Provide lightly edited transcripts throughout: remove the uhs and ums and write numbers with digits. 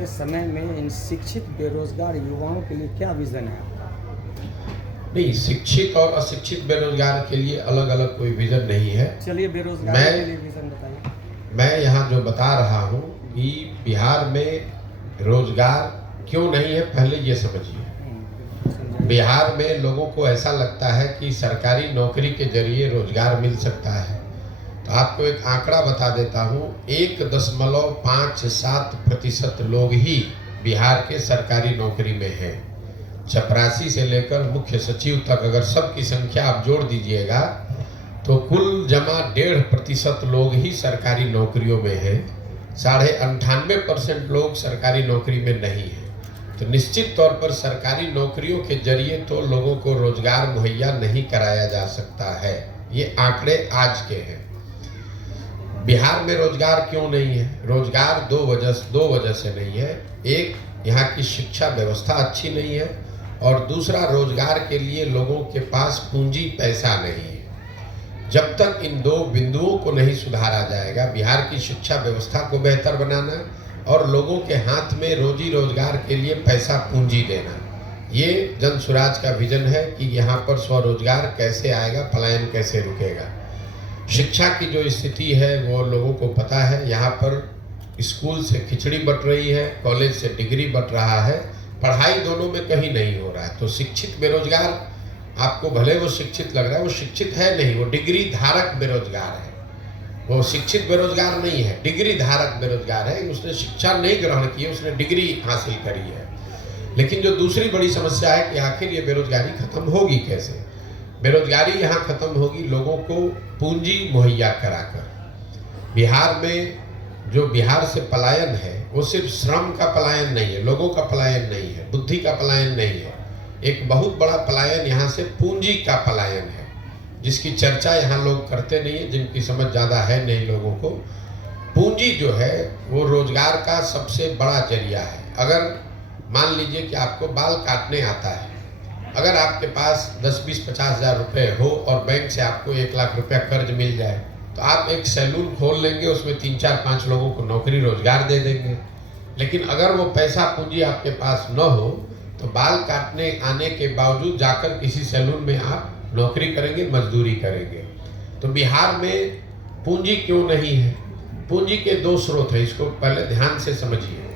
वाले समय में इन शिक्षित बेरोजगार युवाओं के लिए क्या विजन है आपका? नहीं, शिक्षित और अशिक्षित बेरोजगार के लिए अलग अलग कोई विजन नहीं है। चलिए बेरोजगार मैं- के लिए विजन बताइए। मैं यहाँ जो बता रहा हूँ कि बिहार में रोजगार क्यों नहीं है, पहले ये समझिए। समझाइए। बिहार में लोगों को ऐसा लगता है कि सरकारी नौकरी के जरिए रोजगार मिल सकता है। तो आपको एक आंकड़ा बता देता हूँ, 1.57% लोग ही बिहार के सरकारी नौकरी में हैं। चपरासी से लेकर मुख्य सचिव तक अगर सबकी संख्या आप जोड़ दीजिएगा तो कुल जमा 1.5% लोग ही सरकारी नौकरियों में हैं। 98.5% लोग सरकारी नौकरी में नहीं हैं। तो निश्चित तौर पर सरकारी नौकरियों के जरिए तो लोगों को रोजगार मुहैया नहीं कराया जा सकता है। ये आंकड़े आज के हैं। बिहार में रोजगार क्यों नहीं है? रोजगार दो वजह से नहीं है। एक, यहाँ की शिक्षा व्यवस्था अच्छी नहीं है, और दूसरा, रोजगार के लिए लोगों के पास पूंजी पैसा नहीं है। जब तक इन दो बिंदुओं को नहीं सुधारा जाएगा, बिहार की शिक्षा व्यवस्था को बेहतर बनाना और लोगों के हाथ में रोजी रोजगार के लिए पैसा पूंजी देना, ये जन स्वराज का विजन है कि यहाँ पर स्वरोजगार कैसे आएगा, पलायन कैसे रुकेगा। शिक्षा की जो स्थिति है वो लोगों को पता है। यहाँ पर स्कूल से खिचड़ी बट रही है, कॉलेज से डिग्री बट रहा है, पढ़ाई दोनों में कहीं नहीं हो रहा है। तो शिक्षित बेरोजगार, आपको भले वो शिक्षित लग रहा है, वो शिक्षित है नहीं, वो डिग्री धारक बेरोजगार है। वो शिक्षित बेरोजगार नहीं है, डिग्री धारक बेरोजगार है। उसने शिक्षा नहीं ग्रहण की है, उसने डिग्री हासिल करी है। लेकिन जो दूसरी बड़ी समस्या है कि आखिर ये बेरोजगारी खत्म होगी कैसे? बेरोजगारी यहाँ खत्म होगी लोगों को पूंजी मुहैया कराकर। बिहार में जो बिहार से पलायन है वो सिर्फ श्रम का पलायन नहीं है, लोगों का पलायन नहीं है, बुद्धि का पलायन नहीं है। एक बहुत बड़ा पलायन यहाँ से पूंजी का पलायन है, जिसकी चर्चा यहाँ लोग करते नहीं है, जिनकी समझ ज़्यादा है नहीं लोगों को। पूंजी जो है वो रोजगार का सबसे बड़ा जरिया है। अगर मान लीजिए कि आपको बाल काटने आता है, अगर आपके पास 10, 20, 50 हज़ार रुपये हो और बैंक से आपको 1 लाख रुपया कर्ज मिल जाए, तो आप एक सैलून खोल लेंगे, उसमें 3, 4, 5 लोगों को नौकरी रोजगार दे देंगे। लेकिन अगर वो पैसा पूंजी आपके पास न हो तो बाल काटने आने के बावजूद जाकर किसी सैलून में आप नौकरी करेंगे, मजदूरी करेंगे। तो बिहार में पूंजी क्यों नहीं है? पूंजी के दो स्रोत हैं, इसको पहले ध्यान से समझिए।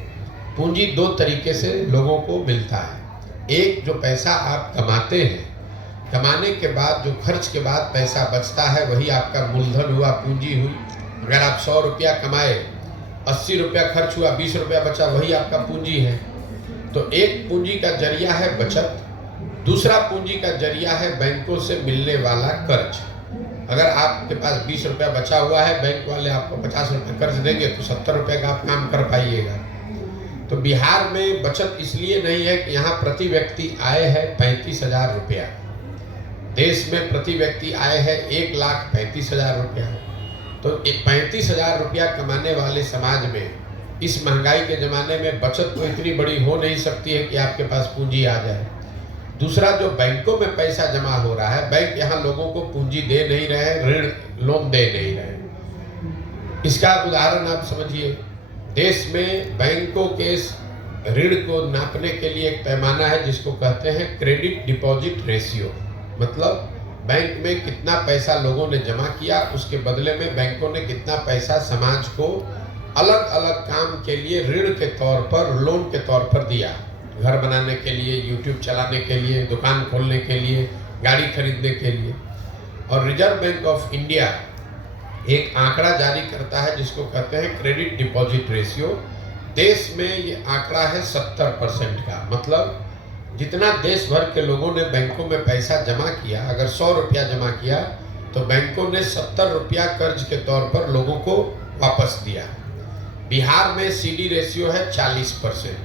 पूंजी दो तरीके से लोगों को मिलता है। एक, जो पैसा आप कमाते हैं, कमाने के बाद जो खर्च के बाद पैसा बचता है वही आपका मूलधन हुआ, पूंजी हुई। अगर आप 100 रुपया कमाए, 80 रुपया खर्च हुआ, 20 रुपया बचा, वही आपका पूंजी है। तो एक पूंजी का जरिया है बचत, दूसरा पूंजी का जरिया है बैंकों से मिलने वाला कर्ज। अगर आपके पास 20 रुपया बचा हुआ है, बैंक वाले आपको 50 रुपये कर्ज देंगे तो 70 रुपये का आप काम कर पाइएगा। तो बिहार में बचत इसलिए नहीं है कि यहाँ प्रति व्यक्ति आय है 35,000 रुपया। देश में प्रति व्यक्ति आय है 1,35,000 रुपया। तो 35,000 रुपया कमाने वाले समाज में इस महंगाई के ज़माने में बचत तो इतनी बड़ी हो नहीं सकती है कि आपके पास पूंजी आ जाए। दूसरा, जो बैंकों में पैसा जमा हो रहा है, बैंक यहाँ लोगों को पूंजी दे नहीं रहे, ऋण लोन दे नहीं रहे। इसका उदाहरण आप समझिए। देश में बैंकों के ऋण को नापने के लिए एक पैमाना है जिसको कहते हैं क्रेडिट डिपॉजिट रेशियो। मतलब बैंक में कितना पैसा लोगों ने जमा किया, उसके बदले में बैंकों ने कितना पैसा समाज को अलग अलग काम के लिए ऋण के तौर पर, लोन के तौर पर दिया। घर बनाने के लिए, यूट्यूब चलाने के लिए, दुकान खोलने के लिए, गाड़ी खरीदने के लिए। और रिजर्व बैंक ऑफ इंडिया एक आंकड़ा जारी करता है जिसको कहते हैं क्रेडिट डिपॉजिट रेशियो। देश में ये आंकड़ा है 70% का। मतलब जितना देश भर के लोगों ने बैंकों में पैसा जमा किया, अगर 100 रुपया जमा किया तो बैंकों ने 70 रुपया कर्ज के तौर पर लोगों को वापस दिया। बिहार में सीडी रेशियो है 40%।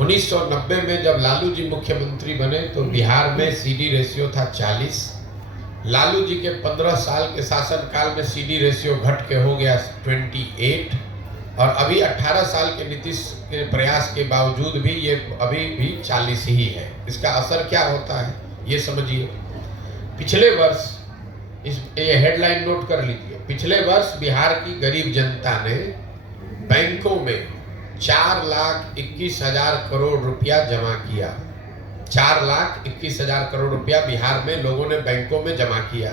1990 में जब लालू जी मुख्यमंत्री बने तो बिहार में सीडी रेशियो था 40। लालू जी के 15 साल के शासनकाल में सीडी रेशियो घट के हो गया 28। और अभी 18 साल के नीतीश के प्रयास के बावजूद भी ये अभी भी 40 ही है। इसका असर क्या होता है ये समझिए। पिछले वर्ष, ये हेडलाइन नोट कर लीजिए, पिछले वर्ष बिहार की गरीब जनता ने बैंकों में 4,21,000 करोड़ रुपया जमा किया। 4,21,000 करोड़ रुपया बिहार में लोगों ने बैंकों में जमा किया।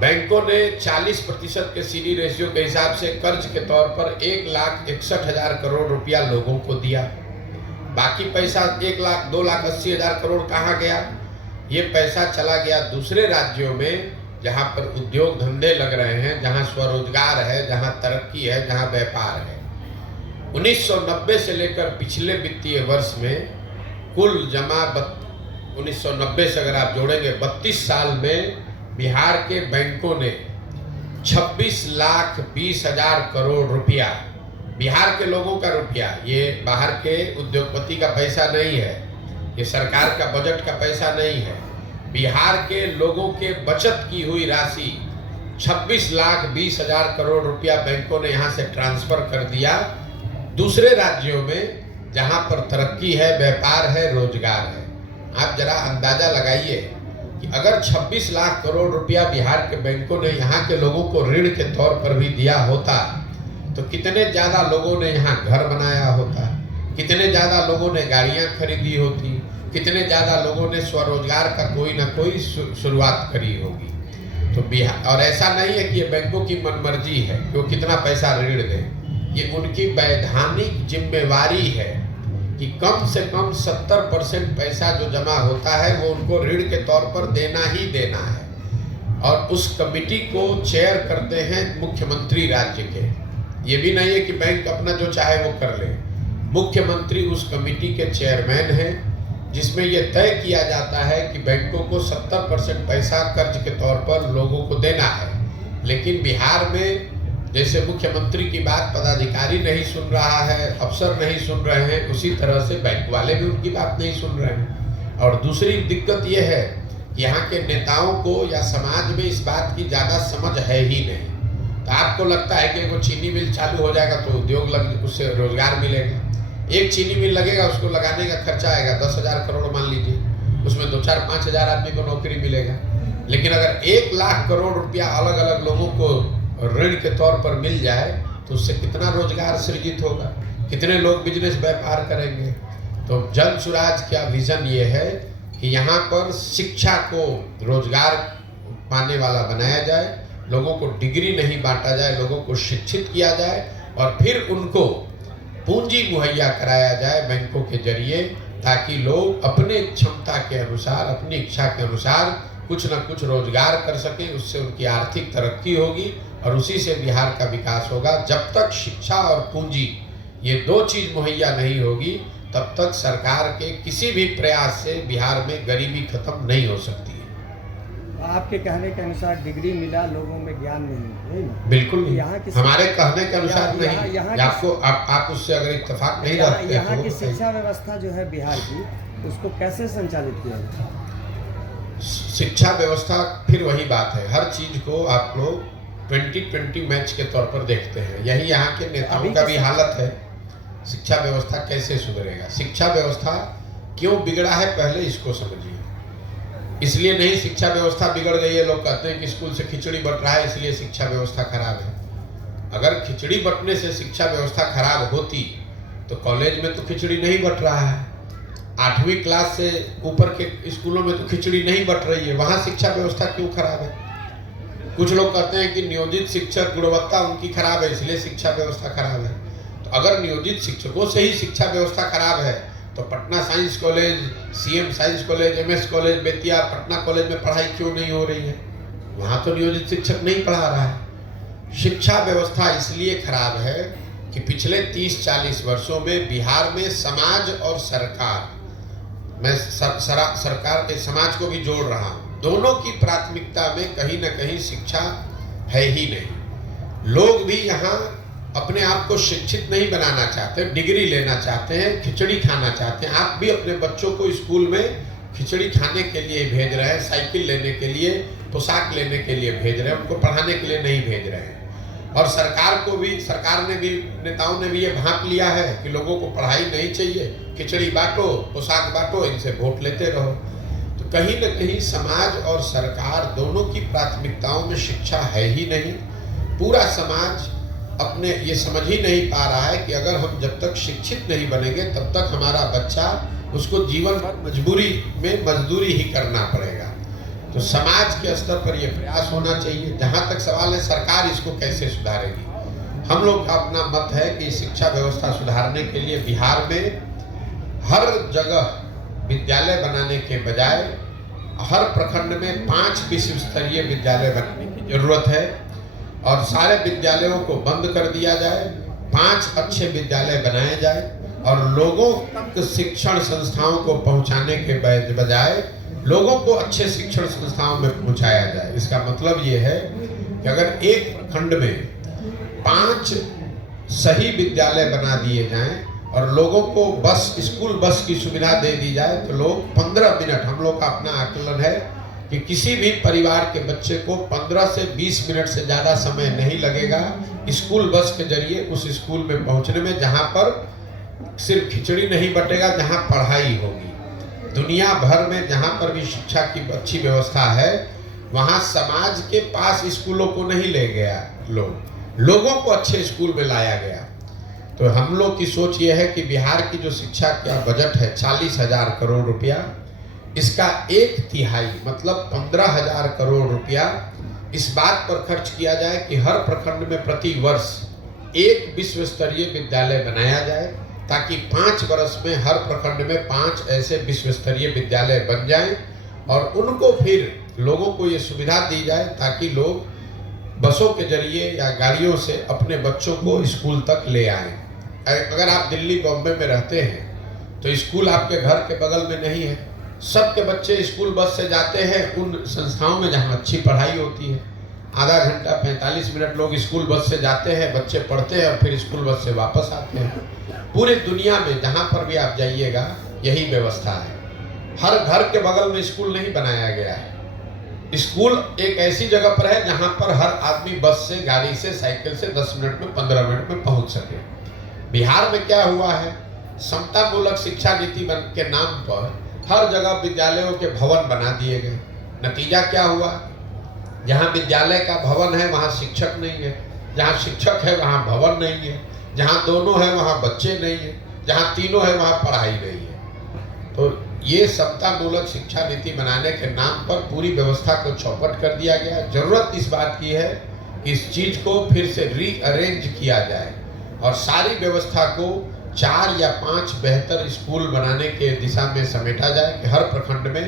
बैंकों ने 40% के सीडी रेशियो के हिसाब से कर्ज के तौर पर 1,61,000 करोड़ रुपया लोगों को दिया। बाकी पैसा 1,02,80,000 करोड़ कहाँ गया? ये पैसा चला गया दूसरे राज्यों में जहाँ पर उद्योग धंधे लग रहे हैं, जहाँ स्वरोजगार है, जहाँ तरक्की है, जहाँ व्यापार है। 1990 से लेकर पिछले वित्तीय वर्ष में कुल जमा 1990 से अगर आप जोड़ेंगे 32 साल में बिहार के बैंकों ने 26,20,000 करोड़ रुपया, बिहार के लोगों का रुपया, ये बाहर के उद्योगपति का पैसा नहीं है, ये सरकार का बजट का पैसा नहीं है, बिहार के लोगों के बचत की हुई राशि 26,20,000 करोड़ रुपया बैंकों ने यहाँ से ट्रांसफर कर दिया दूसरे राज्यों में जहाँ पर तरक्की है, व्यापार है, रोजगार है। आप जरा अंदाजा लगाइए कि अगर 26 लाख करोड़ रुपया बिहार के बैंकों ने यहाँ के लोगों को ऋण के तौर पर भी दिया होता तो कितने ज़्यादा लोगों ने यहाँ घर बनाया होता, कितने ज़्यादा लोगों ने गाड़ियाँ खरीदी होती, कितने ज़्यादा लोगों ने स्वरोजगार का कोई ना कोई शुरुआत करी होगी। तो बिहार, और ऐसा नहीं है कि ये बैंकों की मनमर्जी है कि वो कितना पैसा ऋण दें, ये उनकी वैधानिक जिम्मेवारी है कि कम से कम 70% पैसा जो जमा होता है वो उनको ऋण के तौर पर देना ही देना है। और उस कमिटी को चेयर करते हैं मुख्यमंत्री राज्य के। ये भी नहीं है कि बैंक अपना जो चाहे वो कर ले, मुख्यमंत्री उस कमिटी के चेयरमैन हैं, जिसमें यह तय किया जाता है कि बैंकों को 70% पैसा कर्ज के तौर पर लोगों को देना है। लेकिन बिहार में जैसे मुख्यमंत्री की बात पदाधिकारी नहीं सुन रहा है, अफसर नहीं सुन रहे हैं, उसी तरह से बैंक वाले भी उनकी बात नहीं सुन रहे हैं। और दूसरी दिक्कत यह है कि यहाँ के नेताओं को या समाज में इस बात की ज़्यादा समझ है ही नहीं। तो आपको लगता है कि वो चीनी मिल चालू हो जाएगा तो उद्योग लग, उससे रोजगार मिलेगा। एक चीनी मिल लगेगा, उसको लगाने का खर्चा आएगा 10,000 करोड़ मान लीजिए, उसमें 2-4-5,000 आदमी को नौकरी मिलेगा। लेकिन अगर 1 लाख करोड़ रुपया अलग अलग लोगों को ऋण के तौर पर मिल जाए तो उससे कितना रोजगार सृजित होगा, कितने लोग बिजनेस व्यापार करेंगे। तो जन सुराज का विजन ये है कि यहाँ पर शिक्षा को रोजगार पाने वाला बनाया जाए, लोगों को डिग्री नहीं बांटा जाए, लोगों को शिक्षित किया जाए और फिर उनको पूंजी मुहैया कराया जाए बैंकों के जरिए, ताकि लोग अपने क्षमता के अनुसार, अपनी इच्छा के अनुसार कुछ न कुछ रोजगार कर सकें। उससे उनकी आर्थिक तरक्की होगी और उसी से बिहार का विकास होगा। जब तक शिक्षा और पूंजी ये 2 चीज मुहैया नहीं होगी तब तक सरकार के किसी भी प्रयास से बिहार में गरीबी खत्म नहीं हो सकती है। आपके कहने के अनुसार डिग्री मिला, लोगों में ज्ञान नहीं है। बिल्कुल नहीं, यहाँ की हमारे कहने के अनुसार नहीं। यहाँ आपको आप उससे अगर इत्तेफाक नहीं रखते यहाँ की शिक्षा व्यवस्था जो है बिहार की, उसको कैसे संचालित किया जाए? शिक्षा व्यवस्था फिर वही बात है, हर चीज को आप लोग 2020 मैच के तौर पर देखते हैं। यही यहाँ के नेताओं का भी हालत है। शिक्षा व्यवस्था कैसे सुधरेगा, शिक्षा व्यवस्था क्यों बिगड़ा है पहले इसको समझिए। इसलिए नहीं शिक्षा व्यवस्था बिगड़ गई है, लोग कहते हैं कि स्कूल से खिचड़ी बट रहा है इसलिए शिक्षा व्यवस्था खराब है। अगर खिचड़ी बटने से शिक्षा व्यवस्था खराब होती तो कॉलेज में तो खिचड़ी नहीं बट रहा है, 8वीं क्लास से ऊपर के स्कूलों में तो खिचड़ी नहीं बट रही है, वहाँ शिक्षा व्यवस्था क्यों खराब है? कुछ लोग कहते हैं कि नियोजित शिक्षक गुणवत्ता उनकी खराब है इसलिए शिक्षा व्यवस्था खराब है। तो अगर नियोजित शिक्षकों से ही शिक्षा व्यवस्था खराब है तो Patna science college, CM science college, MS college, Bettiah, Patna college में पढ़ाई क्यों नहीं हो रही है? वहाँ तो नियोजित शिक्षक नहीं पढ़ा रहा है। शिक्षा व्यवस्था इसलिए खराब है कि पिछले 30-40 वर्षों में बिहार में समाज और सरकार, मैं सरकार के समाज को भी जोड़ रहा हूँ, दोनों की प्राथमिकता में कहीं ना कहीं शिक्षा है ही नहीं। लोग भी यहाँ अपने आप को शिक्षित नहीं बनाना चाहते, डिग्री लेना चाहते हैं, खिचड़ी खाना चाहते हैं। आप भी अपने बच्चों को स्कूल में खिचड़ी खाने के लिए भेज रहे हैं, साइकिल लेने के लिए, पोशाक लेने के लिए भेज रहे हैं, उनको पढ़ाने के लिए नहीं भेज रहे हैं। और सरकार को भी, सरकार ने भी, नेताओं ने भी ये भांप लिया है कि लोगों को पढ़ाई नहीं चाहिए, खिचड़ी बांटो, पोशाक बांटो, इनसे वोट लेते रहो। तो कहीं न कहीं समाज और सरकार दोनों की प्राथमिकताओं में शिक्षा है ही नहीं। पूरा समाज अपने ये समझ ही नहीं पा रहा है कि अगर हम जब तक शिक्षित नहीं बनेंगे तब तक हमारा बच्चा, उसको जीवन भर मजबूरी में मजदूरी ही करना पड़ेगा। तो समाज के स्तर पर यह प्रयास होना चाहिए। जहाँ तक सवाल है सरकार इसको कैसे सुधारेगी, हम लोग का अपना मत है कि शिक्षा व्यवस्था सुधारने के लिए बिहार में हर जगह विद्यालय बनाने के बजाय हर प्रखंड में 5 विश्व स्तरीय विद्यालय बनाने की जरूरत है और सारे विद्यालयों को बंद कर दिया जाए, 5 अच्छे विद्यालय बनाए जाए और लोगों तक शिक्षण संस्थाओं को पहुंचाने के बजाय लोगों को अच्छे शिक्षण संस्थाओं में पहुंचाया जाए। इसका मतलब ये है कि अगर एक प्रखंड में 5 सही विद्यालय बना दिए जाएं और लोगों को स्कूल बस की सुविधा दे दी जाए तो लोग 15 मिनट, हम लोग का अपना आकलन है कि किसी भी परिवार के बच्चे को 15 से 20 मिनट से ज़्यादा समय नहीं लगेगा स्कूल बस के जरिए उस स्कूल में पहुंचने में, जहां पर सिर्फ खिचड़ी नहीं बटेगा, जहां पढ़ाई होगी। दुनिया भर में जहां पर भी शिक्षा की अच्छी व्यवस्था है वहां समाज के पास स्कूलों को नहीं ले गया, लोगों को अच्छे स्कूल में लाया गया। तो हम लोग की सोच ये है कि बिहार की जो शिक्षा का बजट है 40,000 करोड़ रुपया, इसका 1/3 मतलब 15,000 करोड़ रुपया इस बात पर खर्च किया जाए कि हर प्रखंड में प्रति वर्ष 1 विश्व स्तरीय विद्यालय बनाया जाए, ताकि 5 वर्ष में हर प्रखंड में 5 ऐसे विश्व स्तरीय विद्यालय बन जाएं और उनको फिर लोगों को ये सुविधा दी जाए ताकि लोग बसों के जरिए या गाड़ियों से अपने बच्चों को स्कूल तक ले आएं। अगर आप दिल्ली बॉम्बे में रहते हैं तो स्कूल आपके घर के बगल में नहीं है, सबके बच्चे स्कूल बस से जाते हैं उन संस्थाओं में जहां अच्छी पढ़ाई होती है। आधा घंटा 45 मिनट लोग स्कूल बस से जाते हैं, बच्चे पढ़ते हैं और फिर स्कूल बस से वापस आते हैं। पूरी दुनिया में जहां पर भी आप जाइएगा यही व्यवस्था है। हर घर के बगल में स्कूल नहीं बनाया गया है। स्कूल एक ऐसी जगह पर है जहां पर हर आदमी बस से, गाड़ी से, साइकिल से 10 मिनट में, 15 मिनट में पहुंच सके। बिहार में क्या हुआ है, समता मूलक शिक्षा नीति के नाम पर हर जगह विद्यालयों के भवन बना दिए गए। नतीजा क्या हुआ, जहां विद्यालय का भवन है वहां शिक्षक नहीं है, जहां शिक्षक है वहां भवन नहीं है, जहां दोनों है वहां बच्चे नहीं है, जहां तीनों है वहां पढ़ाई नहीं है। तो ये समता मूलक शिक्षा नीति बनाने के नाम पर पूरी व्यवस्था को चौपट कर दिया गया। जरूरत इस बात की है कि इस चीज को फिर से रीअरेंज किया जाए और सारी व्यवस्था को 4 या 5 बेहतर स्कूल बनाने के दिशा में समेटा जाए कि हर प्रखंड में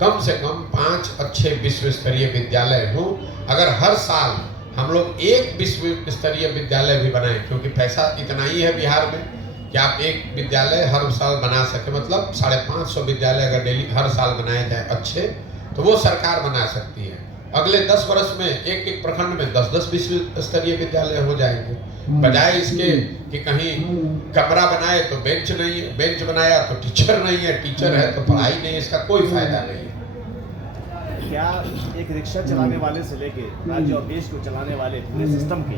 कम से कम 5 अच्छे विश्व स्तरीय विद्यालय हों। अगर हर साल हम लोग 1 विश्व स्तरीय विद्यालय भी बनाएं, क्योंकि पैसा इतना ही है बिहार में कि आप 1 विद्यालय हर साल बना सके, मतलब 550 विद्यालय अगर डेली हर साल बनाए जाए अच्छे, तो वो सरकार बना सकती है। अगले 10 वर्ष में एक प्रखंड में 10-10 विश्व स्तरीय विद्यालय हो जाएंगे, बजाय इसके कि कहीं कमरा बनाए तो बेंच नहीं है, बेंच बनाया तो टीचर नहीं है, टीचर है तो पढ़ाई नहीं है, इसका कोई फायदा नहीं है। क्या एक रिक्शा चलाने वाले से लेके राज्य और देश को चलाने वाले पूरे सिस्टम के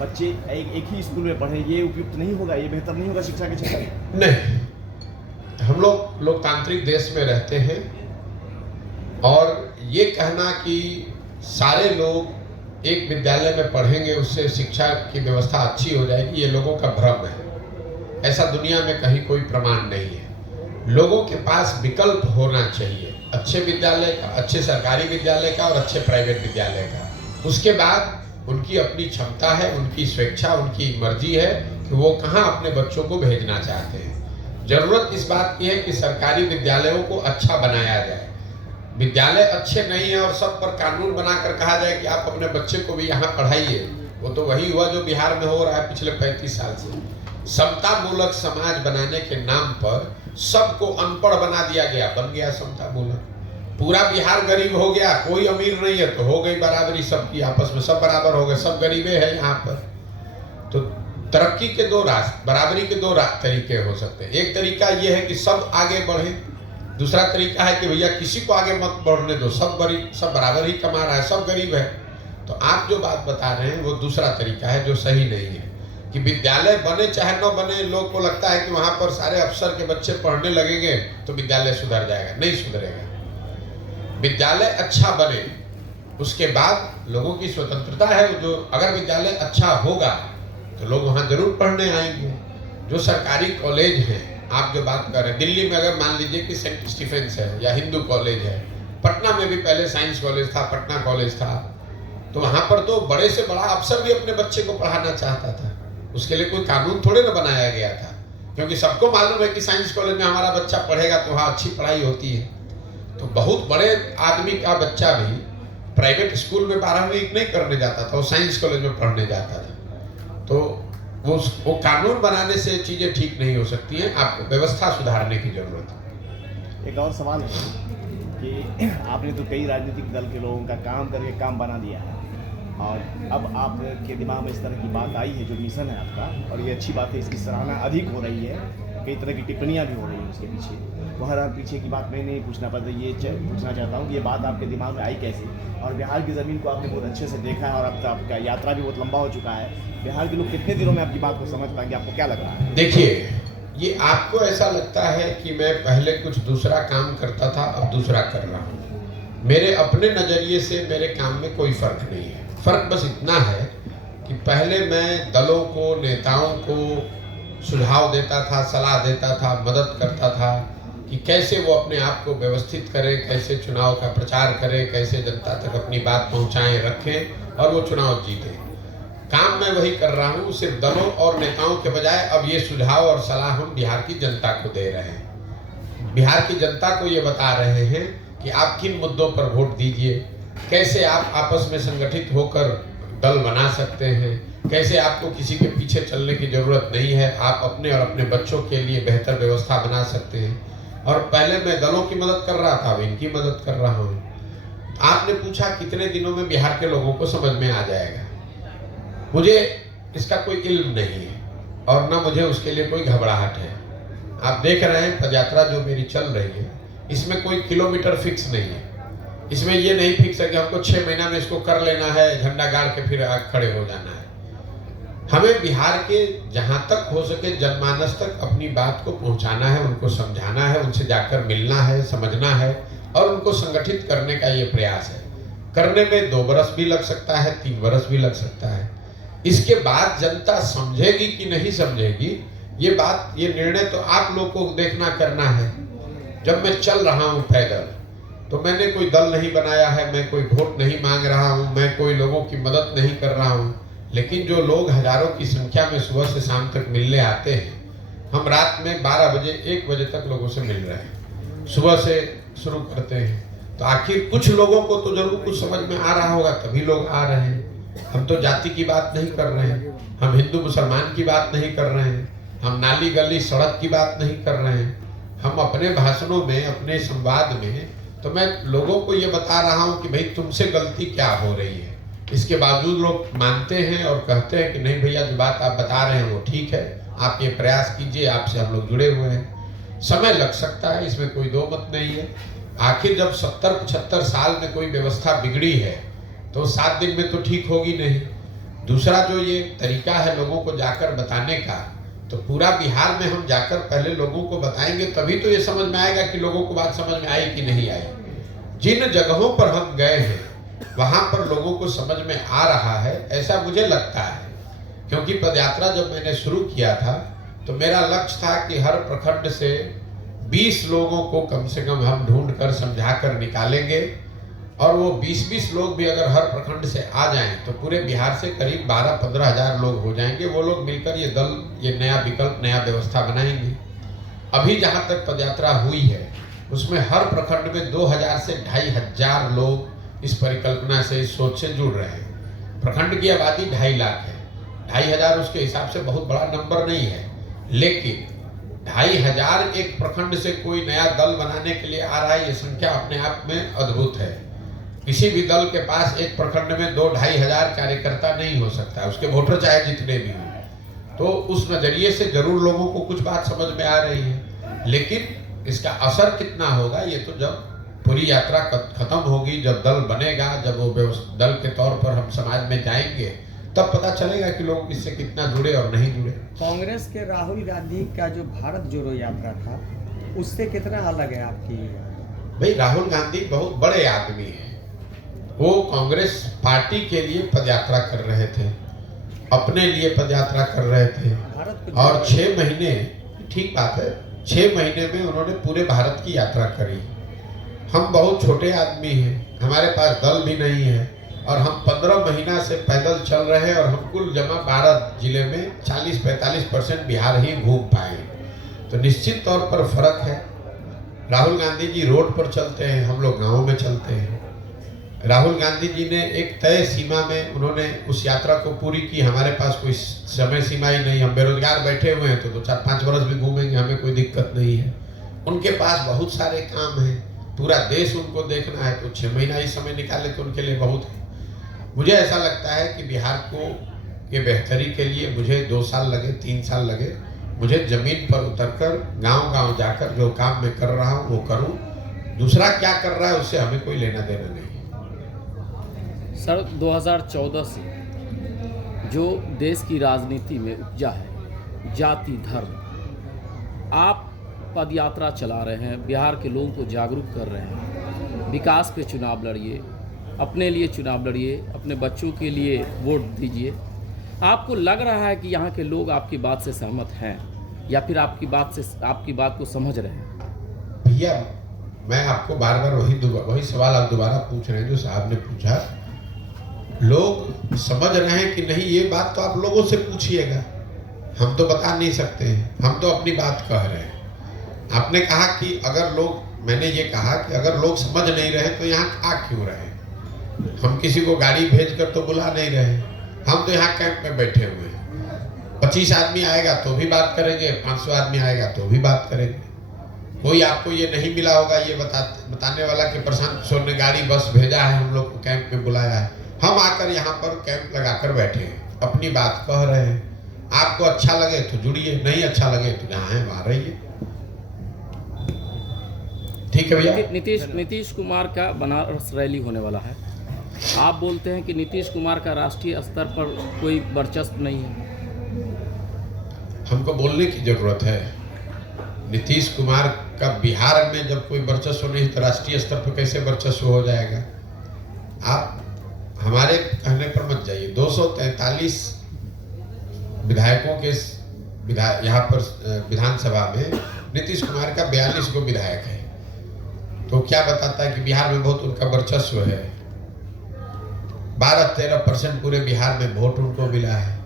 बच्चे एक ही स्कूल में पढ़े, ये उपयुक्त नहीं होगा, ये बेहतर नहीं होगा शिक्षा के क्षेत्र में? नहीं, हम लोग लोकतांत्रिक देश में रहते हैं और ये कहना कि सारे लोग एक विद्यालय में पढ़ेंगे उससे शिक्षा की व्यवस्था अच्छी हो जाएगी, ये लोगों का भ्रम है। ऐसा दुनिया में कहीं कोई प्रमाण नहीं है। लोगों के पास विकल्प होना चाहिए, अच्छे विद्यालय का, अच्छे सरकारी विद्यालय का और अच्छे प्राइवेट विद्यालय का। उसके बाद उनकी अपनी क्षमता है, उनकी स्वेच्छा, उनकी मर्जी है कि वो कहाँ अपने बच्चों को भेजना चाहते हैं। जरूरत इस बात की है कि सरकारी विद्यालयों को अच्छा बनाया जाए। विद्यालय अच्छे नहीं है और सब पर कानून बनाकर कहा जाए कि आप अपने बच्चे को भी यहाँ पढ़ाइए, वो तो वही हुआ जो बिहार में हो रहा है पिछले 35 साल से। समता मूलक समाज बनाने के नाम पर सबको अनपढ़ बना दिया गया, बन गया समता मूलक। पूरा बिहार गरीब हो गया, कोई अमीर नहीं है तो हो गई बराबरी सबकी, आपस में सब बराबर हो गए, सब गरीबे हैं यहाँ पर। तो तरक्की के 2 रास्ते, बराबरी के 2 तरीके हो सकते हैं। एक तरीका ये है कि सब आगे बढ़े, दूसरा तरीका है कि भैया किसी को आगे मत बढ़ने दो, सब बराबर ही कमा रहा है, सब गरीब है। तो आप जो बात बता रहे हैं वो दूसरा तरीका है जो सही नहीं है कि विद्यालय बने चाहे न बने, लोग को लगता है कि वहां पर सारे अफसर के बच्चे पढ़ने लगेंगे तो विद्यालय सुधर जाएगा। नहीं सुधरेगा। विद्यालय अच्छा बने, उसके बाद लोगों की स्वतंत्रता है। जो अगर विद्यालय अच्छा होगा तो लोग वहाँ जरूर पढ़ने आएंगे। जो सरकारी कॉलेज हैं, आप जो बात कर रहे हैं, दिल्ली में अगर मान लीजिए कि सेंट स्टीफेंस है या हिंदू कॉलेज है, पटना में भी पहले साइंस कॉलेज था, पटना कॉलेज था, तो वहाँ पर तो बड़े से बड़ा अफसर भी अपने बच्चे को पढ़ाना चाहता था। उसके लिए कोई कानून थोड़े ना बनाया गया था, क्योंकि सबको मालूम है कि साइंस कॉलेज में हमारा बच्चा पढ़ेगा तो वहाँ अच्छी पढ़ाई होती है। तो बहुत बड़े आदमी का बच्चा भी प्राइवेट स्कूल में 12वीं नहीं करने जाता था, वो साइंस कॉलेज में पढ़ने जाता था। तो वो कानून बनाने से चीज़ें ठीक नहीं हो सकती हैं, आपको व्यवस्था सुधारने की जरूरत है। एक और सवाल है कि आपने तो कई राजनीतिक दल के लोगों का काम करके काम बना दिया है, और अब आपके दिमाग में इस तरह की बात आई है, जो मिशन है आपका, और ये अच्छी बात है, इसकी सराहना अधिक हो रही है, कई तरह की टिप्पणियां भी हो रही हैं उसके पीछे। बहरहाल पीछे की बात मैं नहीं पूछना पड़ता, ये पूछना चाहता हूँ कि ये बात आपके दिमाग में आई कैसे, और बिहार की ज़मीन को आपने बहुत अच्छे से देखा है, और अब तो आपका यात्रा भी बहुत लंबा हो चुका है। बिहार के लोग कितने दिनों में आपकी बात को समझ पाएंगे, आपको क्या लग रहा है? देखिए, ये आपको ऐसा लगता है कि मैं पहले कुछ दूसरा काम करता था, अब दूसरा कर रहा हूँ। मेरे अपने नज़रिए से मेरे काम में कोई फर्क नहीं है। फर्क बस इतना है कि पहले मैं दलों को, नेताओं को सुझाव देता था, सलाह देता था, मदद करता था कि कैसे वो अपने आप को व्यवस्थित करें, कैसे चुनाव का प्रचार करें, कैसे जनता तक अपनी बात पहुंचाएं, रखें और वो चुनाव जीतें। काम मैं वही कर रहा हूँ, सिर्फ दलों और नेताओं के बजाय अब ये सुझाव और सलाह हम बिहार की जनता को दे रहे हैं। बिहार की जनता को ये बता रहे हैं कि आप किन मुद्दों पर वोट दीजिए, कैसे आप आपस में संगठित होकर दल बना सकते हैं, कैसे आपको किसी के पीछे चलने की जरूरत नहीं है, आप अपने और अपने बच्चों के लिए बेहतर व्यवस्था बना सकते हैं। और पहले मैं दलों की मदद कर रहा था, अब इनकी मदद कर रहा हूँ। आपने पूछा कितने दिनों में बिहार के लोगों को समझ में आ जाएगा। मुझे इसका कोई इल्म नहीं है और ना मुझे उसके लिए कोई घबराहट है। आप देख रहे हैं पदयात्रा जो मेरी चल रही है, इसमें कोई किलोमीटर फिक्स नहीं है। इसमें ये नहीं फिक्स है कि हमको 6 महीना में इसको कर लेना है, झंडा गाड़ के फिर खड़े हो जाना है। हमें बिहार के जहां तक हो सके जनमानस तक अपनी बात को पहुंचाना है, उनको समझाना है, उनसे जाकर मिलना है, समझना है और उनको संगठित करने का ये प्रयास है। करने में 2 बरस भी लग सकता है, 3 बरस भी लग सकता है। इसके बाद जनता समझेगी कि नहीं समझेगी, ये बात, ये निर्णय तो आप लोग को देखना करना है। जब मैं चल रहा हूँ पैदल, तो मैंने कोई दल नहीं बनाया है, मैं कोई वोट नहीं मांग रहा हूँ, मैं कोई लोगों की मदद नहीं कर रहा हूँ। लेकिन जो लोग हजारों की संख्या में सुबह से शाम तक मिलने आते हैं, हम रात में 12 बजे 1 बजे तक लोगों से मिल रहे हैं, सुबह से शुरू करते हैं। तो आखिर कुछ लोगों को तो जरूर कुछ समझ में आ रहा होगा, तभी लोग आ रहे हैं। हम तो जाति की बात नहीं कर रहे हैं, हम हिंदू मुसलमान की बात नहीं कर रहे हैं, हम नाली गली सड़क की बात नहीं कर रहे हैं। हम अपने भाषणों में, अपने संवाद में तो मैं लोगों को ये बता रहा हूँ कि भाई तुमसे गलती क्या हो रही है। इसके बावजूद लोग मानते हैं और कहते हैं कि नहीं भैया, जो बात आप बता रहे हैं वो ठीक है, आप ये प्रयास कीजिए, आपसे हम लोग जुड़े हुए हैं। समय लग सकता है, इसमें कोई दो मत नहीं है। आखिर जब 70-75 साल में कोई व्यवस्था बिगड़ी है तो 7 दिन में तो ठीक होगी नहीं। दूसरा जो ये तरीका है लोगों को जाकर बताने का, तो पूरा बिहार में हम जाकर पहले लोगों को बताएंगे, तभी तो ये समझ में आएगा कि लोगों को बात समझ में आई कि नहीं आई। जिन जगहों पर हम गए हैं वहां पर लोगों को समझ में आ रहा है, ऐसा मुझे लगता है। क्योंकि पदयात्रा जब मैंने शुरू किया था तो मेरा लक्ष्य था कि हर प्रखंड से 20 लोगों को कम से कम हम ढूंढ कर समझा कर निकालेंगे, और वो 20-20 लोग भी अगर हर प्रखंड से आ जाएं तो पूरे बिहार से करीब 12-15 हजार लोग हो जाएंगे। वो लोग मिलकर ये दल, ये नया विकल्प, नया व्यवस्था बनाएंगे। अभी जहां तक पदयात्रा हुई है उसमें हर प्रखंड में 2000 से 2500 लोग इस परिकल्पना से, इस सोच से जुड़ रहे हैं। प्रखंड की आबादी 2.5 लाख है, 2500 उसके हिसाब से बहुत बड़ा नंबर नहीं है, लेकिन 2500 एक प्रखंड से कोई नया दल बनाने के लिए आ रहा है, ये संख्या अपने आप में अद्भुत है। किसी भी दल के पास एक प्रखंड में 2-2500 कार्यकर्ता नहीं हो सकता, उसके वोटर चाहे जितने भी हों। तो उस नजरिए से जरूर लोगों को कुछ बात समझ में आ रही है, लेकिन इसका असर कितना होगा ये तो जब पूरी यात्रा खत्म होगी, जब दल बनेगा, जब वो दल के तौर पर हम समाज में जाएंगे, तब पता चलेगा कि लोग इससे कितना जुड़े और नहीं जुड़े। कांग्रेस के राहुल गांधी का जो भारत जोड़ो यात्रा था, उससे कितना अलग है आपकी? भाई, राहुल गांधी बहुत बड़े आदमी हैं। वो कांग्रेस पार्टी के लिए पदयात्रा कर रहे थे। अपने लिए पदयात्रा कर रहे थे भारत को और 6 महीने, ठीक बात है, 6 महीने में उन्होंने पूरे भारत की यात्रा करी। हम बहुत छोटे आदमी हैं, हमारे पास दल भी नहीं है और हम 15 महीना से पैदल चल रहे हैं और हम कुल जमा 12 जिले में 40-45% बिहार ही घूम पाए। तो निश्चित तौर पर फर्क है। राहुल गांधी जी रोड पर चलते हैं, हम लोग गाँव में चलते हैं। राहुल गांधी जी ने एक तय सीमा में उन्होंने उस यात्रा को पूरी की। हमारे पास कोई समय सीमा ही नहीं, हम बेरोजगार बैठे हुए हैं तो 4-5 वर्ष भी घूमेंगे, हमें कोई दिक्कत नहीं है। उनके पास बहुत सारे काम हैं, पूरा देश उनको देखना है, तो 6 महीना ही समय निकाले तो उनके लिए बहुत है। मुझे ऐसा लगता है कि बिहार को के बेहतरी के लिए मुझे 2 साल लगे, 3 साल लगे, मुझे जमीन पर उतरकर गांव-गांव जाकर जो काम मैं कर रहा हूं वो करूं। दूसरा क्या कर रहा है उससे हमें कोई लेना देना नहीं। सर, 2014 से जो देश की राजनीति में उपजा है जाति धर्म, आप पद यात्रा चला रहे हैं, बिहार के लोगों को जागरूक कर रहे हैं, विकास पे चुनाव लड़िए, अपने लिए चुनाव लड़िए, अपने बच्चों के लिए वोट दीजिए। आपको लग रहा है कि यहाँ के लोग आपकी बात से सहमत हैं या फिर आपकी बात को समझ रहे हैं? भैया, मैं आपको बार बार वही सवाल आप दोबारा पूछ रहे हैं जो साहब ने पूछा। लोग समझ रहे हैं कि नहीं, ये बात तो आप लोगों से पूछिएगा, हम तो बता नहीं सकते हैं, हम तो अपनी बात कह रहे हैं। आपने कहा कि अगर लोग, मैंने ये कहा कि अगर लोग समझ नहीं रहे तो यहाँ आ क्यों रहे? हम किसी को गाड़ी भेजकर तो बुला नहीं रहे, हम तो यहाँ कैंप में बैठे हुए हैं। 25 आदमी आएगा तो भी बात करेंगे, 500 आदमी आएगा तो भी बात करेंगे। कोई आपको ये नहीं मिला होगा ये बताने वाला कि प्रशांत किशोर ने गाड़ी बस भेजा है, हम लोग को कैंप में बुलाया है। हम आकर यहाँ पर कैंप लगाकर बैठे हैं, अपनी बात कह रहे हैं। आपको अच्छा लगे तो जुड़िए, नहीं अच्छा लगे तो जहाँ है वहाँ रहिए। ठीक है भैया। नीतीश कुमार का बनारस रैली होने वाला है, आप बोलते हैं कि नीतीश कुमार का राष्ट्रीय स्तर पर कोई वर्चस्व नहीं है। हमको बोलने की जरूरत है। नीतीश कुमार का बिहार में जब कोई वर्चस्व नहीं तो राष्ट्रीय स्तर पर कैसे वर्चस्व हो जाएगा? आप हमारे कहने पर मत जाइए। 243 विधायकों के यहाँ पर विधानसभा में नीतीश कुमार का 42 गो विधायक है, तो क्या बताता है कि बिहार में बहुत उनका वर्चस्व है। 12-13% पूरे बिहार में वोट उनको मिला है,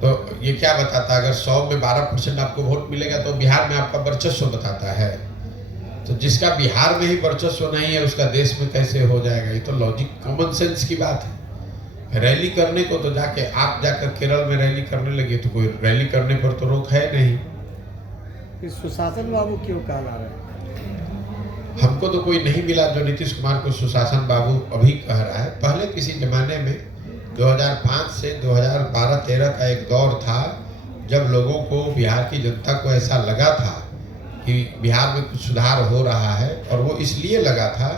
तो ये क्या बताता है? अगर 100 में 12% आपको वोट मिलेगा तो बिहार में आपका वर्चस्व बताता है। तो जिसका बिहार में ही वर्चस्व नहीं है उसका देश में कैसे हो जाएगा? ये तो लॉजिक, कॉमन सेंस की बात है। रैली करने को तो आप जाकर केरल में रैली करने लगे तो कोई रैली करने पर तो रोक है नहीं। कि सुशासन बाबू क्यों कहला रहे हैं? हमको तो कोई नहीं मिला जो नीतीश कुमार को सुशासन बाबू अभी कह रहा है। पहले किसी जमाने में 2005 से 2012-13 का एक दौर था जब लोगों को, बिहार की जनता को ऐसा लगा था कि बिहार में कुछ सुधार हो रहा है, और वो इसलिए लगा था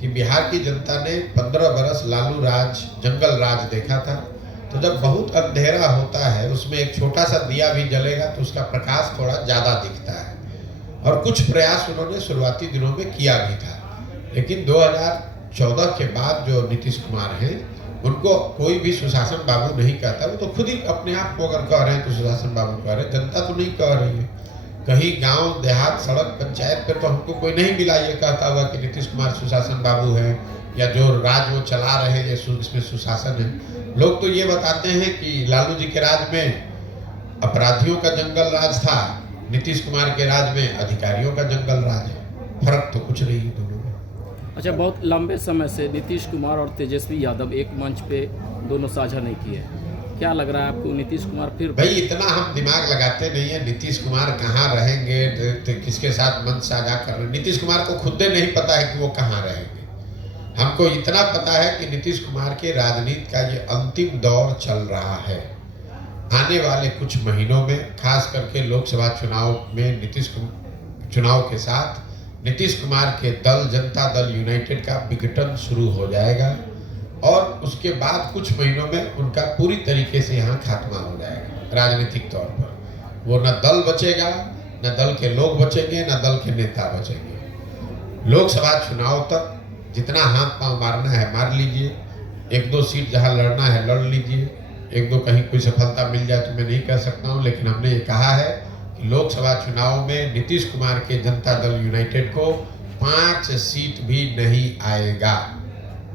कि बिहार की जनता ने 15 बरस लालू राज, जंगल राज देखा था। तो जब बहुत अंधेरा होता है उसमें एक छोटा सा दिया भी जलेगा तो उसका प्रकाश थोड़ा ज़्यादा दिखता है, और कुछ प्रयास उन्होंने शुरुआती दिनों में किया भी था। लेकिन 2014 के बाद जो नीतीश कुमार हैं उनको कोई भी सुशासन बाबू नहीं कहता। वो तो खुद ही अपने आप को अगर कह रहे हैं तो सुशासन बाबू कह रहे हैं, जनता तो नहीं कह रही है। कहीं गांव देहात, सड़क, पंचायत पे तो हमको कोई नहीं मिला ये कहता हुआ कि नीतीश कुमार सुशासन बाबू है या जो राज वो चला रहे हैं इसमें सुशासन है। लोग तो ये बताते हैं कि लालू जी के राज में अपराधियों का जंगल राज था, नीतीश कुमार के राज में अधिकारियों का जंगल राज है। फर्क तो कुछ नहीं है दोनों में। अच्छा, बहुत लंबे समय से नीतीश कुमार और तेजस्वी यादव एक मंच पे दोनों साझा नहीं किए, क्या लग रहा है आपको नीतीश कुमार फिर? भाई इतना हम दिमाग लगाते नहीं है नीतीश कुमार कहाँ रहेंगे, तो किसके साथ मंच साझा कर रहे हैं। नीतीश कुमार को खुद नहीं पता है कि वो कहाँ रहेंगे। हमको इतना पता है कि नीतीश कुमार के राजनीति का ये अंतिम दौर चल रहा है। आने वाले कुछ महीनों में, खास करके लोकसभा चुनाव में चुनाव के साथ नीतीश कुमार के दल, जनता दल यूनाइटेड का विघटन शुरू हो जाएगा, और उसके बाद कुछ महीनों में उनका पूरी तरीके से यहाँ खात्मा हो जाएगा राजनीतिक तौर पर। वो न दल बचेगा, न दल के लोग बचेंगे, न दल के नेता बचेंगे। लोकसभा चुनाव तक जितना हाथ पांव मारना है मार लीजिए, 1-2 सीट जहाँ लड़ना है लड़ लीजिए, एक दो कहीं कोई सफलता मिल जाए तो मैं नहीं कह सकता हूँ, लेकिन हमने ये कहा है कि लोकसभा चुनाव में नीतीश कुमार के जनता दल यूनाइटेड को 5 सीट भी नहीं आएगा।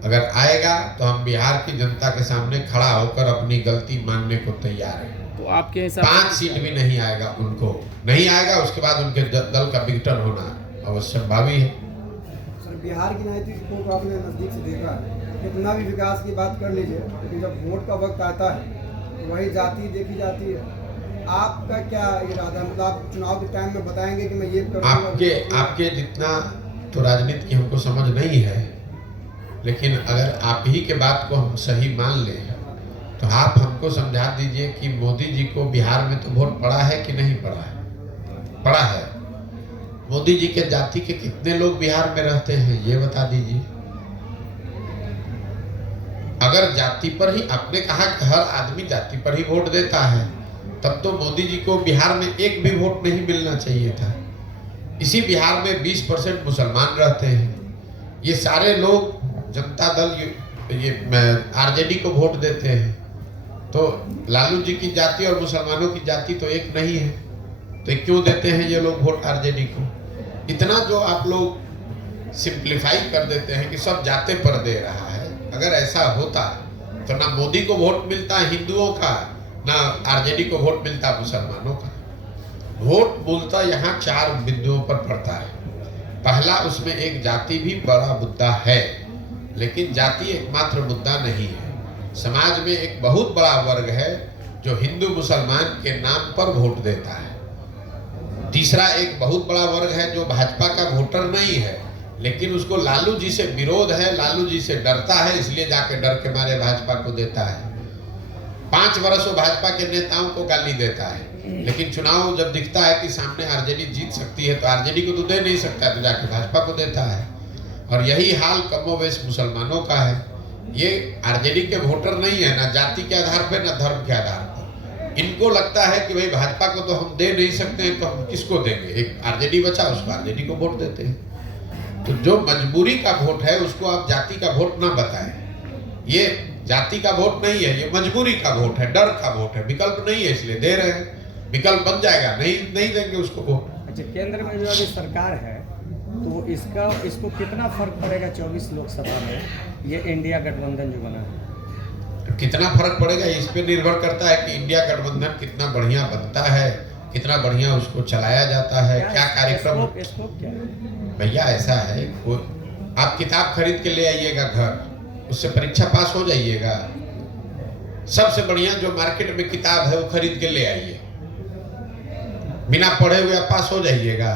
अगर आएगा तो हम बिहार की जनता के सामने खड़ा होकर अपनी गलती मानने को तैयार हैं। तो आपके हिसाब 5 सीट भी नहीं आएगा, उनको नहीं आएगा, उसके बाद उनके दल का विघटन होना अवश्य भावी है। सर, बिहार की राजनीति को आपने नज़दीक से देखा है, कितना भी विकास की बात कर लीजिए, लेकिन जब वोट का वक्त आता है तो वही जाति देखी जाती है। आपका क्या इरादा, मतलब आप चुनाव के टाइम में बताएंगे कि मैं ये करूँगा? आपके जितना तो राजनीति की हमको समझ नहीं है, लेकिन अगर आप ही के बात को हम सही मान लें तो आप हमको समझा दीजिए कि मोदी जी को बिहार में तो वोट पड़ा है कि नहीं पड़ा है? पड़ा है। मोदी जी के जाति के कितने लोग बिहार में रहते हैं ये बता दीजिए। अगर जाति पर ही, आपने कहा कि हर आदमी जाति पर ही वोट देता है, तब तो मोदी जी को बिहार में एक भी वोट नहीं मिलना चाहिए था। इसी बिहार में 20% मुसलमान रहते हैं। ये सारे लोग जनता दल ये आरजेडी को वोट देते हैं, तो लालू जी की जाति और मुसलमानों की जाति तो एक नहीं है, तो क्यों देते हैं ये लोग वोट आरजेडी को? इतना जो आप लोग सिंप्लीफाई कर देते हैं कि सब जाते पर दे रहा है। अगर ऐसा होता तो ना मोदी को वोट मिलता हिंदुओं का, ना आरजेडी को वोट मिलता मुसलमानों का। वोट मूलतः यहाँ 4 बिंदुओं पर पड़ता है। पहला, उसमें एक जाति भी बड़ा मुद्दा है, लेकिन जाति एकमात्र मुद्दा नहीं है। समाज में एक बहुत बड़ा वर्ग है जो हिंदू मुसलमान के नाम पर वोट देता है। तीसरा, एक बहुत बड़ा वर्ग है जो भाजपा का वोटर नहीं है, लेकिन उसको लालू जी से विरोध है, लालू जी से डरता है, इसलिए जाके डर के मारे भाजपा को देता है। 5 वर्ष वो भाजपा के नेताओं को गाली देता है, लेकिन चुनाव जब दिखता है कि सामने आरजेडी जीत सकती है तो आरजेडी को तो दे नहीं सकता, तो जाके भाजपा को देता है। और यही हाल कमोवेश मुसलमानों का है। ये आरजेडी के वोटर नहीं है, ना जाति के आधार पर ना धर्म के आधार पर। इनको लगता है कि भाई भाजपा को तो हम दे नहीं सकते हैं, तो हम किसको देंगे? एक आरजेडी बचा, उसको आरजेडी को वोट देते हैं। तो जो मजबूरी का वोट है उसको आप जाति का वोट ना बताएं। ये जाति का वोट नहीं है, ये मजबूरी का वोट है, डर का वोट है, विकल्प नहीं है इसलिए दे रहे हैं। विकल्प बन जाएगा, नहीं देंगे उसको वोट। अच्छा, केंद्र में जो अभी सरकार है तो इसको कितना फर्क पड़ेगा 24 लोकसभा में, ये इंडिया गठबंधन जो बना है? कितना फर्क पड़ेगा इस पे निर्भर करता है कि इंडिया गठबंधन कितना बढ़िया बनता है, कितना बढ़िया उसको चलाया जाता है, क्या कार्यक्रम। स्कोप क्या है भैया? ऐसा है, आप किताब खरीद के ले आइएगा घर, उससे परीक्षा पास हो जाइएगा। सबसे बढ़िया जो मार्केट में किताब है वो खरीद के ले आइए, बिना पढ़े हुए आप पास हो जाइएगा।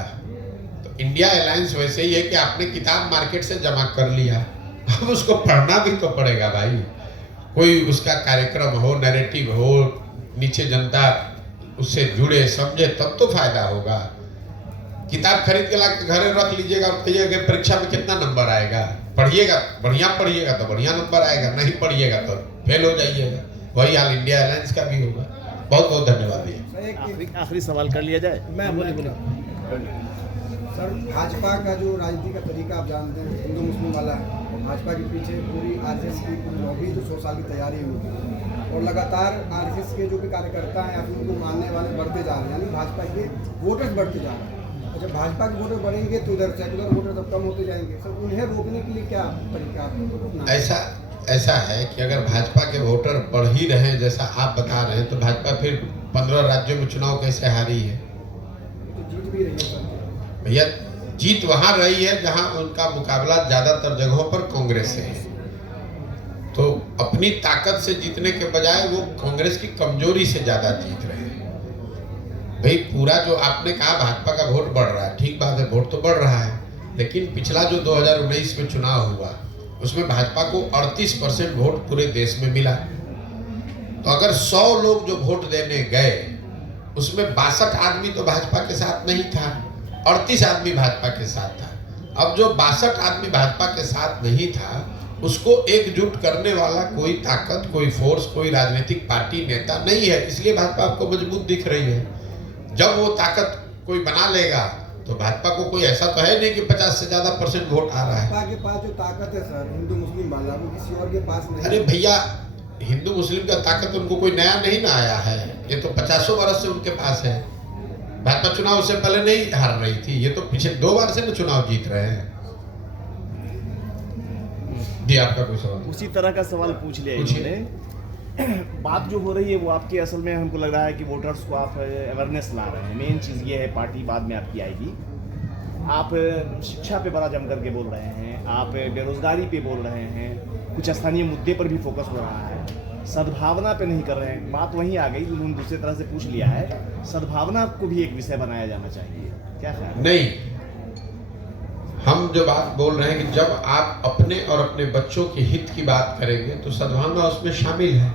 तो इंडिया अलायंस वैसे ही है कि आपने किताब मार्केट से जमा कर लिया, अब उसको पढ़ना भी तो पड़ेगा भाई। कोई उसका कार्यक्रम हो, नैरेटिव हो, नीचे जनता उससे जुड़े, समझे, तब तो फायदा होगा। किताब खरीद के ला के घरे रख लीजिएगा और कहिएगा परीक्षा में कितना नंबर आएगा। पढ़िएगा, बढ़िया पढ़िएगा तो बढ़िया नंबर आएगा, नहीं पढ़िएगा तो फेल हो जाइएगा। वही हाल इंडिया अलायंस का भी होगा। बहुत बहुत धन्यवाद भैया। आखिरी सवाल कर लिया जाए। मैं सर, भाजपा का जो राजनीति का तरीका आप जानते हैं, हिंदू मुस्लिम वाला है, और भाजपा के पीछे पूरी आरएसएस की पूरी लॉबी तो 100 साल की तैयारी होगी, और लगातार आरएसएस के जो भी कार्यकर्ता हैं या फिर उनको मानने वाले बढ़ते जा रहे हैं, यानी भाजपा के वोटर्स बढ़ते जा रहे हैं। और जब भाजपा के वोटर बढ़ेंगे तो इधर सेकुलर वोटर तब कम होते जाएंगे। सर, उन्हें रोकने के लिए क्या तरीका आप? ऐसा है कि अगर भाजपा के वोटर बढ़ ही रहे हैं जैसा आप बता रहे हैं, तो भाजपा फिर 15 राज्यों में चुनाव कैसे हारी है? तो जीत भी रही है सर। भैया, जीत वहां रही है जहां उनका मुकाबला ज्यादातर जगहों पर कांग्रेस से है। तो अपनी ताकत से जीतने के बजाय वो कांग्रेस की कमजोरी से ज्यादा जीत रहे हैं। भाई, पूरा जो आपने कहा भाजपा का वोट बढ़ रहा है, ठीक बात है, वोट तो बढ़ रहा है, लेकिन पिछला जो 2019 में चुनाव हुआ उसमें भाजपा को 38% वोट पूरे देश में मिला। तो अगर 100 लोग जो वोट देने गए उसमें 62 आदमी तो भाजपा के साथ नहीं था, 38 आदमी भाजपा के साथ था। अब जो 62 आदमी भाजपा के साथ नहीं था उसको एकजुट करने वाला कोई ताकत, कोई फोर्स, कोई राजनीतिक पार्टी, नेता नहीं है, इसलिए भाजपा आपको मजबूत दिख रही है। जब वो ताकत कोई बना लेगा तो भाजपा को कोई ऐसा तो है नहीं कि 50 से ज्यादा % वोट आ रहा है। भाजपा के पास जो ताकत है सर, हिंदू मुस्लिम वाला, वो किसी और के पास नहीं। अरे भैया, हिंदू मुस्लिम का ताकत उनको कोई नया नहीं ना आया है, ये तो 50 वर्ष से उनके पास है। भाजपा चुनाव से पहले नहीं हार रही थी, ये तो पिछले 2 बार से ना चुनाव जीत रहे हैं। जी आपका कोई सवाल? उसी तरह का सवाल पूछ लिया इन्होंने। बात जो हो रही है वो आपकी असल में हमको लग रहा है कि वोटर्स को आप अवेयरनेस ला रहे हैं। मेन चीज़ ये है, पार्टी बाद में आपकी आएगी। आप शिक्षा पे बड़ा जम करके बोल रहे हैं, आप बेरोजगारी पे बोल रहे हैं, कुछ स्थानीय मुद्दे पर भी फोकस हो रहा है, सद्भावना पे नहीं कर रहे हैं। बात वहीं आ गई, उन्होंने दूसरी तरह से पूछ लिया है, सद्भावना को भी एक विषय बनाया जाना चाहिए, क्या ख्याल है? नहीं, हम जो बात बोल रहे हैं कि जब आप अपने और अपने बच्चों के हित की बात करेंगे तो सद्भावना उसमें शामिल है।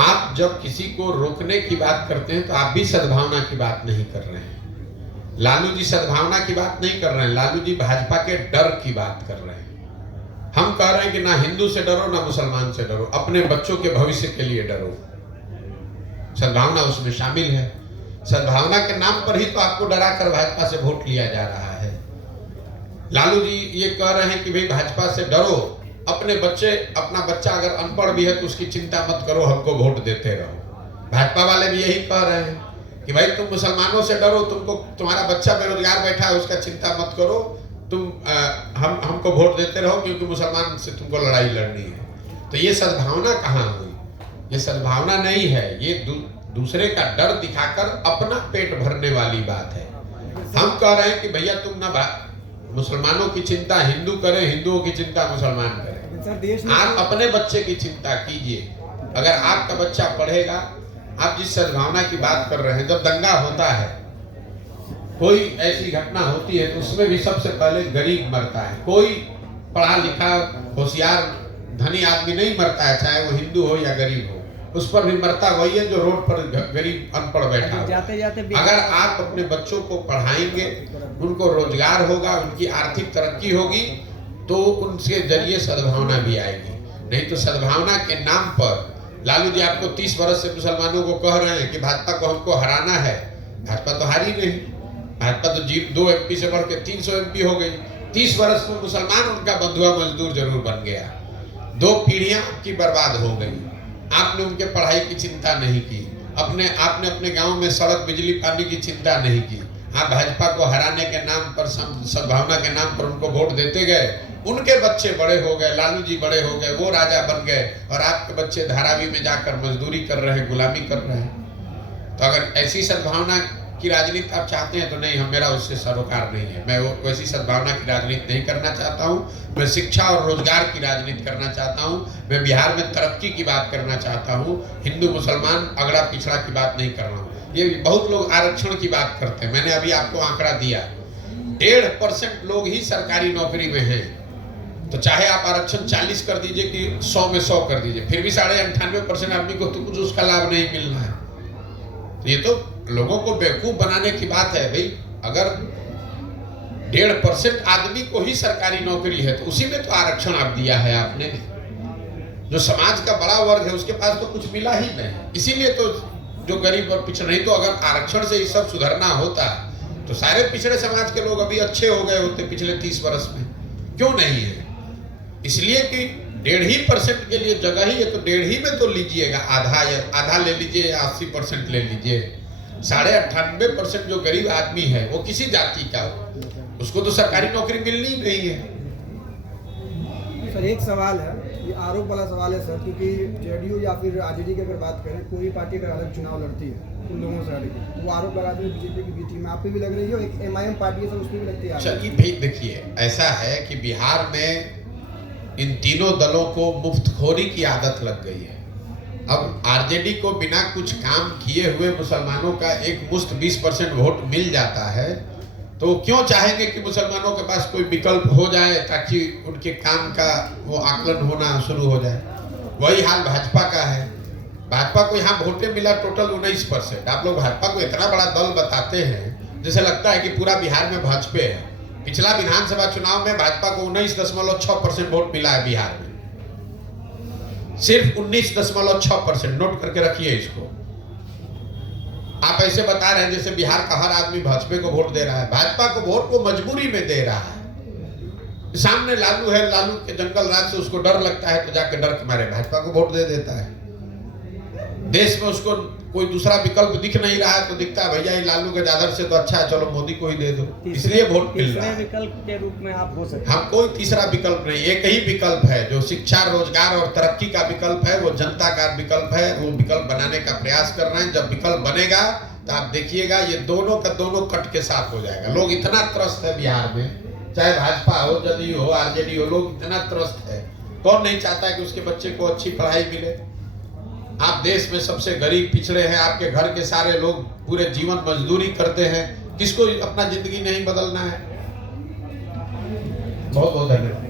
आप जब किसी को रोकने की बात करते हैं तो आप भी सद्भावना की बात नहीं कर रहे हैं। लालू जी सद्भावना की बात नहीं कर रहे हैं, लालू जी भाजपा के डर की बात कर रहे हैं। हम कह रहे हैं कि ना हिंदू से डरो ना मुसलमान से डरो, अपने बच्चों के भविष्य के लिए डरो। सद्भावना उसमें शामिल है। सद्भावना के नाम पर ही तो आपको डरा कर भाजपा से वोट लिया जा रहा है। लालू जी ये कह रहे हैं कि भाई भाजपा से डरो, अपने बच्चे, अपना बच्चा अगर अनपढ़ भी है तो उसकी चिंता मत करो, हमको वोट देते रहो। भाजपा वाले भी यही कह रहे हैं कि भाई तुम मुसलमानों से डरो, तुमको तुम्हारा बच्चा बेरोजगार बैठा है उसका चिंता मत करो, तुम हमको वोट देते रहो क्योंकि मुसलमान से तुमको लड़ाई लड़नी है। तो ये सद्भावना कहाँ हुई? ये सद्भावना नहीं है, ये दूसरे का डर दिखाकर अपना पेट भरने वाली बात है। हम कह रहे हैं कि भैया तुम ना मुसलमानों की चिंता हिंदू करें, हिंदुओं की चिंता मुसलमान करें। आप अपने बच्चे की चिंता कीजिए। अगर आपका बच्चा पढ़ेगा, आप जिस सद्भावना की बात कर रहे हैं, जब दंगा होता है, कोई ऐसी घटना होती है तो उसमें भी सबसे पहले गरीब मरता है। कोई पढ़ा लिखा होशियार धनी आदमी नहीं मरता है, चाहे वो हिंदू हो या गरीब हो, उस पर भी मरता वही है जो रोड पर गरीब अनपढ़ बैठा हो। जाते जाते अगर आप अपने बच्चों को पढ़ाएंगे, उनको रोजगार होगा, उनकी आर्थिक तरक्की होगी, तो उनके जरिए सद्भावना भी आएगी। नहीं तो सद्भावना के नाम पर लालू जी आपको 30 वर्ष से मुसलमानों को कह रहे हैं कि भाजपा को हमको हराना है। भाजपा तो हारी नहीं, भाजपा तो 2 MP से बढ़ के 300 MP हो गई। 30 वर्ष में मुसलमान उनका बंधुआ मजदूर जरूर बन गया। 2 पीढ़ियां आपकी बर्बाद हो गई। आपने उनके पढ़ाई की चिंता नहीं की, आपने अपने गांव में सड़क बिजली पानी की चिंता नहीं की। आप भाजपा को हराने के नाम पर, सद्भावना के नाम पर उनको वोट देते गए। उनके बच्चे बड़े हो गए, लालू जी बड़े हो गए, वो राजा बन गए, और आपके बच्चे धारावी में जाकर मजदूरी कर रहे हैं, गुलामी कर रहे हैं। तो अगर ऐसी सद्भावना की राजनीति आप चाहते हैं तो नहीं, मेरा उससे सरोकार नहीं है। मैं वैसी सद्भावना की राजनीति नहीं करना चाहता हूँ। मैं शिक्षा और रोजगार की राजनीति करना चाहता हूँ। मैं बिहार में तरक्की की बात करना चाहता हूँ। हिंदू मुसलमान अगड़ा पिछड़ा की बात नहीं कर रहा हूँ। ये बहुत लोग आरक्षण की बात करते हैं। मैंने अभी आपको आंकड़ा दिया, 1.5% लोग ही सरकारी नौकरी में हैं। तो चाहे आप आरक्षण 40 कर दीजिए कि 100 में 100 कर दीजिए, फिर भी 98.5% आदमी को तो कुछ उसका लाभ नहीं मिलना है। तो ये तो लोगों को बेवकूफ बनाने की बात है। भाई अगर 1.5% आदमी को ही सरकारी नौकरी है तो उसी में तो आरक्षण आप दिया है आपने। जो समाज का बड़ा वर्ग है उसके पास तो कुछ मिला ही नहीं, इसीलिए तो जो गरीब और पिछड़े। नहीं तो अगर आरक्षण से ये सब सुधरना होता तो सारे पिछड़े समाज के लोग अभी अच्छे हो गए होते पिछले 30 वर्ष में। क्यों नहीं है? इसलिए कि 1.5% के लिए जगह ही है, तो 1.5 में तो लीजिएगा, आधा ले लीजिए या 80% ले लीजिए। 98.5% जो गरीब आदमी है वो किसी जाति का हो, उसको तो सरकारी नौकरी मिलनी ही नहीं है। सर एक सवाल है, ये आरोप वाला सवाल है सर, क्योंकि जेडीयू या फिर आरजेडी की अगर बात करें, कोई पार्टी अगर अलग चुनाव लड़ती है उन लोगों से हटके, तो वो आरोप लगाते हैं बीजेपी की बी टीम। आप पे भी लग रही है, एक MIM पार्टी है सर, उस पर भी लगती है। चलिए भाई देखिए, ऐसा है कि बिहार में इन तीनों दलों को मुफ्तखोरी की आदत लग गई है। अब आरजेडी को बिना कुछ काम किए हुए मुसलमानों का एक मुश्त 20% वोट मिल जाता है, तो क्यों चाहेंगे कि मुसलमानों के पास कोई विकल्प हो जाए ताकि उनके काम का वो आकलन होना शुरू हो जाए। वही हाल भाजपा का है। भाजपा को यहाँ वोटें मिला टोटल 19%। आप लोग भाजपा को इतना बड़ा दल बताते हैं जैसे लगता है कि पूरा बिहार में भाजपा है। पिछला विधानसभा चुनाव में भाजपा को 19.6% वोट मिला है बिहार में, सिर्फ 19.6%। नोट करके रखिए इसको। आप ऐसे बता रहे हैं जैसे बिहार का हर आदमी भाजपा को वोट दे रहा है। भाजपा को वोट वो मजबूरी में दे रहा है, सामने लालू है, लालू के जंगल राज से उसको डर लगता है तो जाके डर के मारे भाजपा को वोट दे देता है। देश में उसको कोई दूसरा विकल्प दिख नहीं रहा है तो दिखता है भैया ये लालू के दादर से तो अच्छा है, चलो मोदी को ही दे दो, इसलिए वोट मिल रहा तीसरे है। विकल्प के रूप में आप हो सकते हम कोई तीसरा विकल्प नहीं, एक ही विकल्प है जो शिक्षा, रोजगार और तरक्की का विकल्प है, वो जनता का विकल्प है। वो विकल्प बनाने का प्रयास कर रहे हैं। जब विकल्प बनेगा तो आप देखिएगा ये दोनों का दोनों कट के साथ हो जाएगा। लोग इतना त्रस्त है बिहार में, चाहे भाजपा हो, जदयू हो, आरजेडी हो, लोग इतना त्रस्त है। कौन नहीं चाहता है कि उसके बच्चे को अच्छी पढ़ाई मिले। आप देश में सबसे गरीब पिछड़े हैं, आपके घर के सारे लोग पूरे जीवन मजदूरी करते हैं, किसको अपना जिंदगी नहीं बदलना है। बहुत बहुत धन्यवाद।